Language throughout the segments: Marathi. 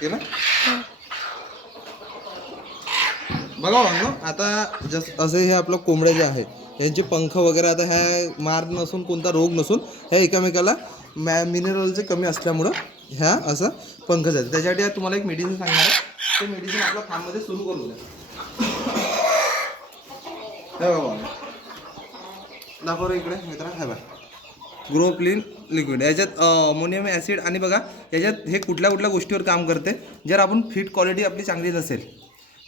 केलं बघा वांगो आता जस असे हे आपलं कोंबड्या जे आहे यांचे पंख वगैरे आता ह्या मार नसून कोणता रोग नसून ह्या एकमेकाला मॅ मिनरलचे कमी असल्यामुळं ह्या असं पंख जाते त्याच्यासाठी तुम्हाला एक मेडिसिन सांगणार आहे. ते मेडिसिन आपल्या फार्ममध्ये सुरू करू द्या. हे बघा. दाखव रे इकडे मित्रा हे बघा. ग्रोप्लिन लिक्विड. याच्यात अमोनियम ॲसिड आणि बघा याच्यात हे कुठल्या कुठल्या गोष्टीवर काम करते. जर आपण फिट क्वालिटी आपली चांगली नसेल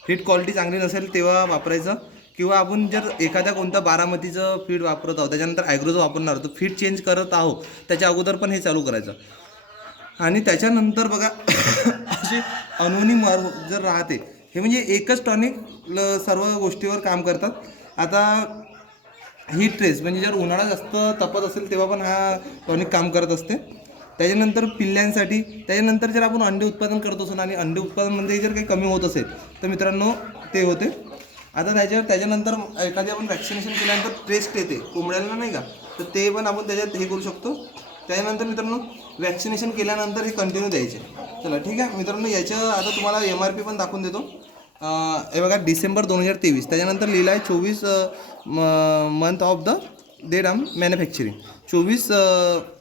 फिट क्वालिटी चांगली नसेल तेव्हा वापरायचं. किंवा आपण जर एखाद्या कोणत्या बारामतीचं फीड वापरत आहोत त्याच्यानंतर ॲग्रोज वापरणार आहोत फीड चेंज करत आहोत त्याच्या अगोदर पण हे चालू करायचं. आणि त्याच्यानंतर बघा अशी अनुनी मार जर राहते हे म्हणजे एकच टॉनिक ल सर्व गोष्टीवर काम करतात. आता हीट ट्रेस म्हणजे जर उन्हाळा जास्त तपत असेल तेव्हा पण हा टॉनिक काम करत असते. त्याच्यानंतर पिल्ल्यांसाठी त्याच्यानंतर जर आपण अंडे उत्पादन करत असू आणि अंडे उत्पादनमध्ये म्हणजे जर काही कमी होत असेल तर मित्रांनो ते होते. आता त्याच्यावर त्याच्यानंतर एखादी आपण वॅक्सिनेशन केल्यानंतर टेस्ट येते. कोंबड्यांना नाही का? तर ते पण आपण त्याच्यात हे करू शकतो. त्याच्यानंतर मित्रांनो वॅक्सिनेशन केल्यानंतर हे कंटिन्यू द्यायचे. चला ठीक आहे? मित्रांनो याचं आता तुम्हाला एम आर पी पण दाखवून देतो. हे बघा डिसेंबर दोन हजार तेवीस. त्याच्यानंतर लिहिलं आहे चोवीस मंथ ऑफ द डेट आम मॅन्युफॅक्चरिंग चोवीस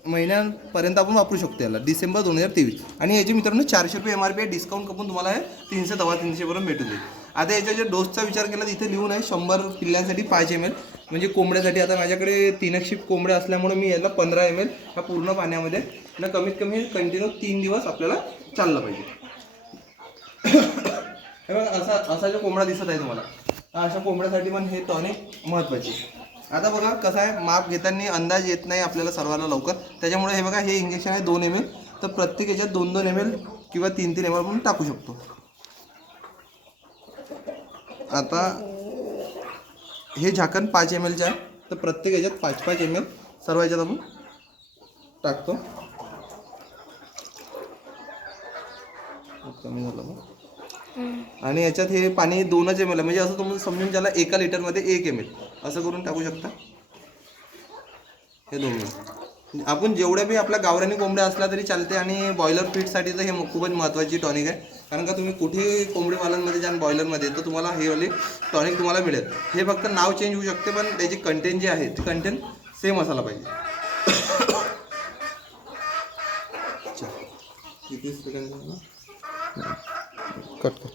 महिन्यांपर्यंत आपण वापरू शकतो याला डिसेंबर दोन हजार तेवीस. आणि याची मित्रांनो चारशे रुपये एम आर पी आहे. डिस्काउंट करून तुम्हाला हे तीनशे दवा तीनशेपर्यंत भेटून जाईल. आता याच्या जे डोसचा विचार केला तिथे लिहून आहे शंभर पिल्ल्यांसाठी पाच एम एल म्हणजे कोंबड्यासाठी आता माझ्याकडे तीन एक कोंबड्या असल्यामुळे मी याला पंधरा एम एल ह्या पूर्ण पाण्यामध्ये. ना कमीत कमी कंटिन्यू तीन दिवस आपल्याला चाललं पाहिजे. हे बघा असा असा जो कोंबडा दिसत आहे तुम्हाला अशा कोंबड्यासाठी पण हे टॉनिक महत्त्वाचे. आता बघा कसं आहे माप घेताना अंदाज येत नाही आपल्याला सर्वांना लवकर. त्याच्यामुळे हे बघा हे इंजेक्शन आहे दोन एम एल तर प्रत्येक याच्यात दोन दोन एम एल किंवा तीन तीन एम एल पण टाकू शकतो. आता हे झाकण पाच एम एलचे आहे. तर प्रत्येक याच्यात पाच पाच एम एल सर्व याच्यात आपण टाकतो. कमी झालं आणि याच्यात हे पाणी दोनच एम एल म्हणजे असं तुम्ही समजून ज्याला एका लिटरमध्ये एक एम एल असं करून टाकू शकता? हे दोन आपण जेवढ्या बी आपल्या गावरानी कोंबड्या असल्या तरी चालते आणि बॉयलर फीडसाठी तर हे खूपच महत्त्वाची टॉनिक आहे. कारण का तुम्ही कुठेही कोंबडीवाल्यांमध्ये पालनमध्ये जाल बॉयलरमध्ये तर तुम्हाला हे वाली टॉनिक तुम्हाला मिळेल. हे फक्त नाव चेंज होऊ शकते पण त्याची कंटेंट जे आहे ते कंटेंट सेम असायला पाहिजे. अच्छा. किती सेकंड झालं? कट कर